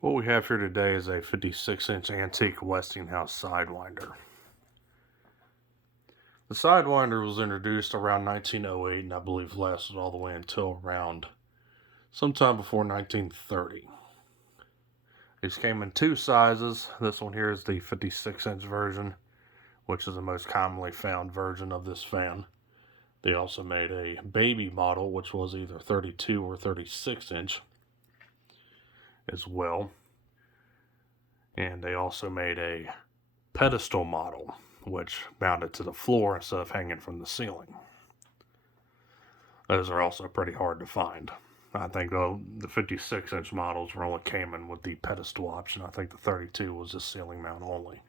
What we have here today is a 56-inch antique Westinghouse Sidewinder. The Sidewinder was introduced around 1908 and I believe lasted all the way until around sometime before 1930. These came in two sizes. This one here is the 56-inch version, which is the most commonly found version of this fan. They also made a baby model, which was either 32 or 36-inch as well. And they also made a pedestal model, which mounted to the floor instead of hanging from the ceiling. Those are also pretty hard to find. I think the 56-inch models were only came in with the pedestal option. I think the 32 was just ceiling mount only.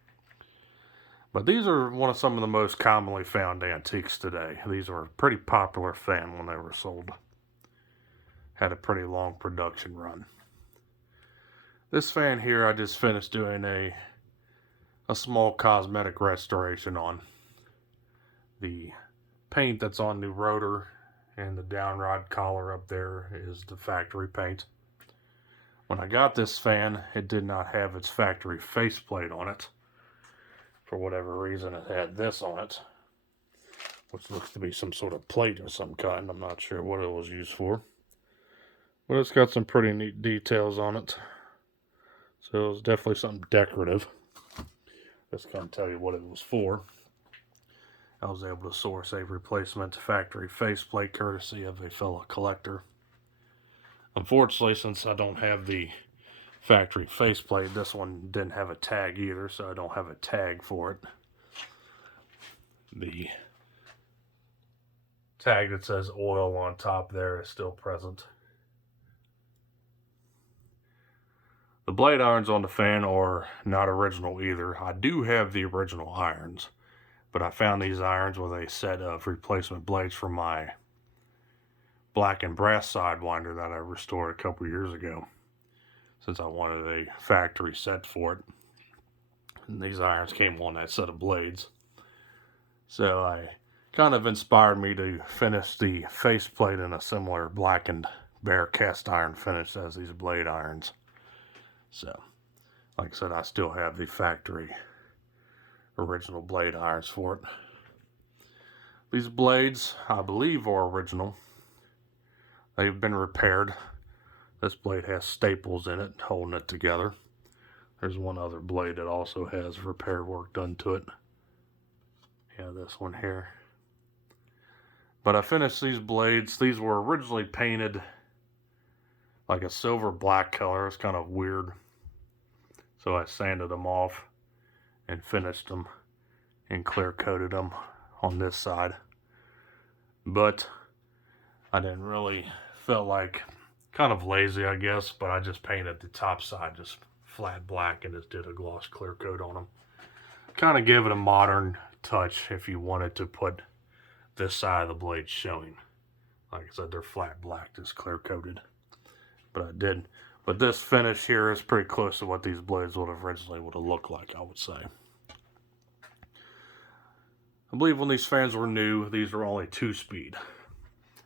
But these are some of the most commonly found antiques today. These were a pretty popular fan when they were sold. Had a pretty long production run. This fan here I just finished doing a small cosmetic restoration on. The paint that's on the rotor and the downrod collar up there is the factory paint. When I got this fan, it did not have its factory faceplate on it. For whatever reason, it had this on it, which looks to be some sort of plate of some kind. I'm not sure what it was used for, but it's got some pretty neat details on it. So it was definitely something decorative. Just can't tell you what it was for. I was able to source a replacement factory faceplate courtesy of a fellow collector. Unfortunately, since I don't have the factory faceplate, this one didn't have a tag either, so I don't have a tag for it. The tag that says oil on top there is still present. The blade irons on the fan are not original either. I do have the original irons, but I found these irons with a set of replacement blades from my black and brass Sidewinder that I restored a couple years ago, since I wanted a factory set for it. And these irons came on that set of blades. So I kind of inspired me to finish the faceplate in a similar black and bare cast iron finish as these blade irons. So, like I said, I still have the factory original blade irons for it. These blades, I believe, are original. They've been repaired. This blade has staples in it holding it together. There's one other blade that also has repair work done to it. Yeah, this one here. But I finished these blades. These were originally painted like a silver black color. It's kind of weird. So I sanded them off and finished them and clear coated them on this side. But I didn't really feel like, kind of lazy I guess, but I just painted the top side just flat black and just did a gloss clear coat on them. Kind of give it a modern touch if you wanted to put this side of the blade showing. Like I said, they're flat black, just clear coated. But I did. But this finish here is pretty close to what these blades would have originally looked like, I would say. I believe when these fans were new, these were only 2-speed.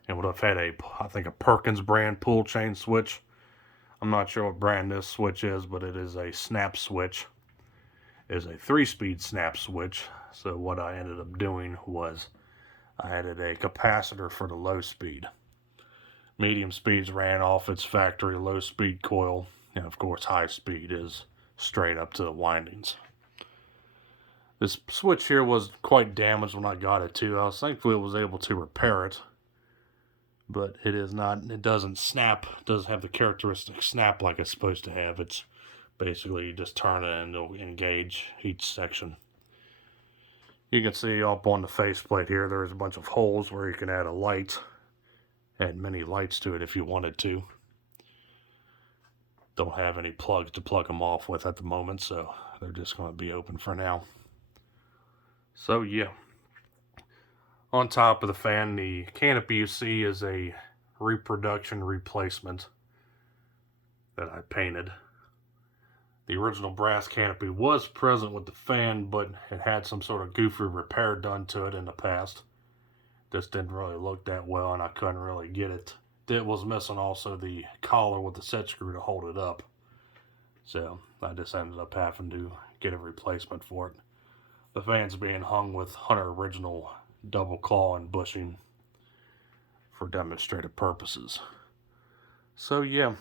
And would have had I think a Perkins brand pull chain switch. I'm not sure what brand this switch is, but it is a snap switch. It is a 3-speed snap switch. So what I ended up doing was I added a capacitor for the low speed. Medium speeds ran off its factory low speed coil, and of course high speed is straight up to the windings. This switch here was quite damaged when I got it too. I was thankful it was able to repair it, but it doesn't snap, it doesn't have the characteristic snap like it's supposed to have. It's basically you just turn it and it'll engage each section. You can see up on the faceplate here, there's a bunch of holes where you can add a light. Add many lights to it if you wanted to. Don't have any plugs to plug them off with at the moment, so they're just going to be open for now. So yeah. On top of the fan, the canopy you see is a reproduction replacement that I painted. The original brass canopy was present with the fan, but it had some sort of goofy repair done to it in the past. This didn't really look that well, and I couldn't really get it. It was missing also the collar with the set screw to hold it up. So I just ended up having to get a replacement for it. The fan's being hung with Hunter Original double claw and bushing for demonstrative purposes. So yeah,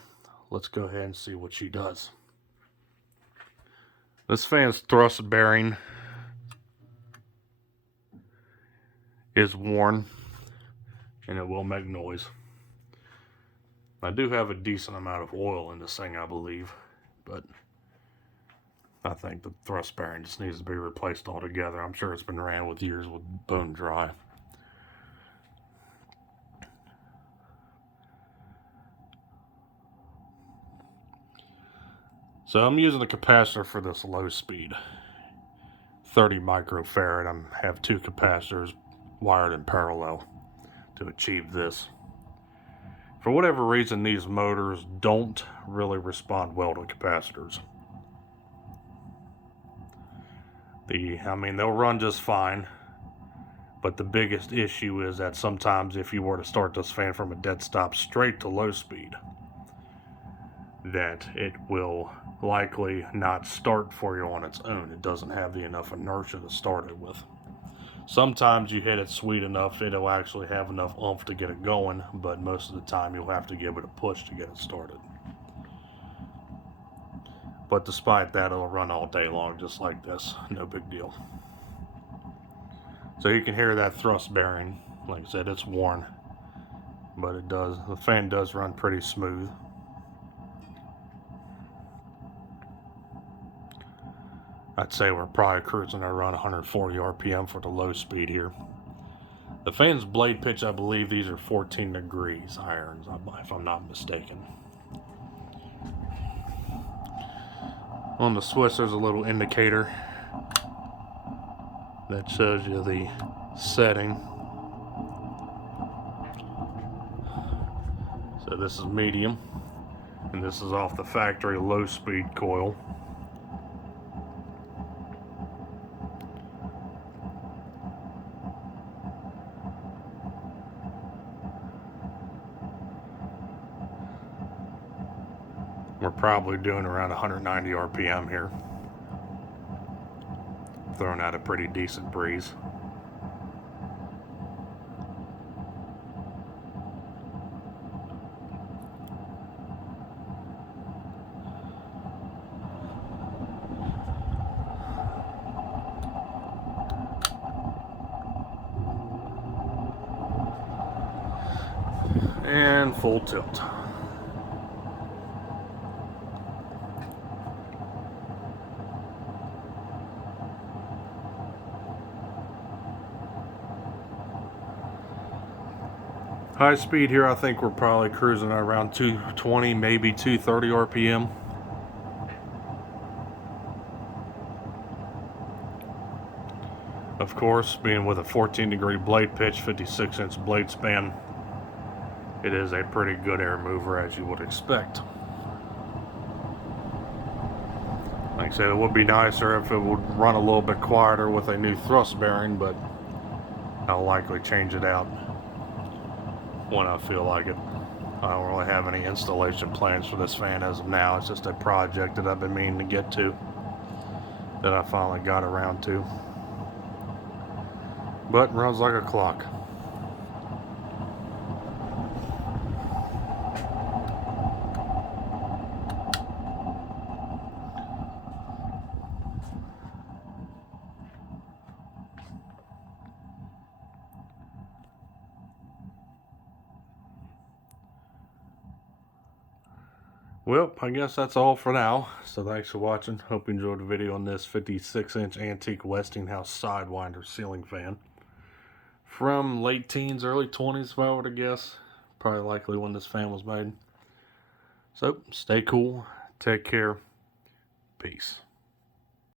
let's go ahead and see what she does. This fan's thrust bearing is worn and it will make noise. I do have a decent amount of oil in this thing, I believe, but I think the thrust bearing just needs to be replaced altogether. I'm sure it's been ran with years with bone dry. So I'm using a capacitor for this low speed, 30 microfarad. I have two capacitors wired in parallel to achieve this. For whatever reason, these motors don't really respond well to capacitors. They'll run just fine, but the biggest issue is that sometimes if you were to start this fan from a dead stop straight to low speed, that it will likely not start for you on its own. It doesn't have enough inertia to start it with. Sometimes you hit it sweet enough, it'll actually have enough oomph to get it going, but most of the time you'll have to give it a push to get it started. But despite that, it'll run all day long just like this. No big deal. So you can hear that thrust bearing. Like I said, it's worn, but the fan does run pretty smooth. I'd say we're probably cruising around 140 RPM for the low speed here. The fan's blade pitch, I believe these are 14 degrees irons, if I'm not mistaken. On the switch, there's a little indicator that shows you the setting. So this is medium, and this is off the factory low speed coil. We're probably doing around 190 RPM here. Throwing out a pretty decent breeze. And full tilt. High speed here, I think we're probably cruising around 220, maybe 230 RPM. Of course, being with a 14-degree blade pitch, 56-inch blade span, it is a pretty good air mover, as you would expect. Like I said, it would be nicer if it would run a little bit quieter with a new thrust bearing, but I'll likely change it out when I feel like it. I don't really have any installation plans for this fan as of now. It's just a project that I've been meaning to get to, that I finally got around to. But runs like a clock. Well, I guess that's all for now. So thanks for watching. Hope you enjoyed the video on this 56-inch antique Westinghouse Sidewinder ceiling fan. From late teens, early 20s, if I were to guess. Probably likely when this fan was made. So, stay cool. Take care. Peace.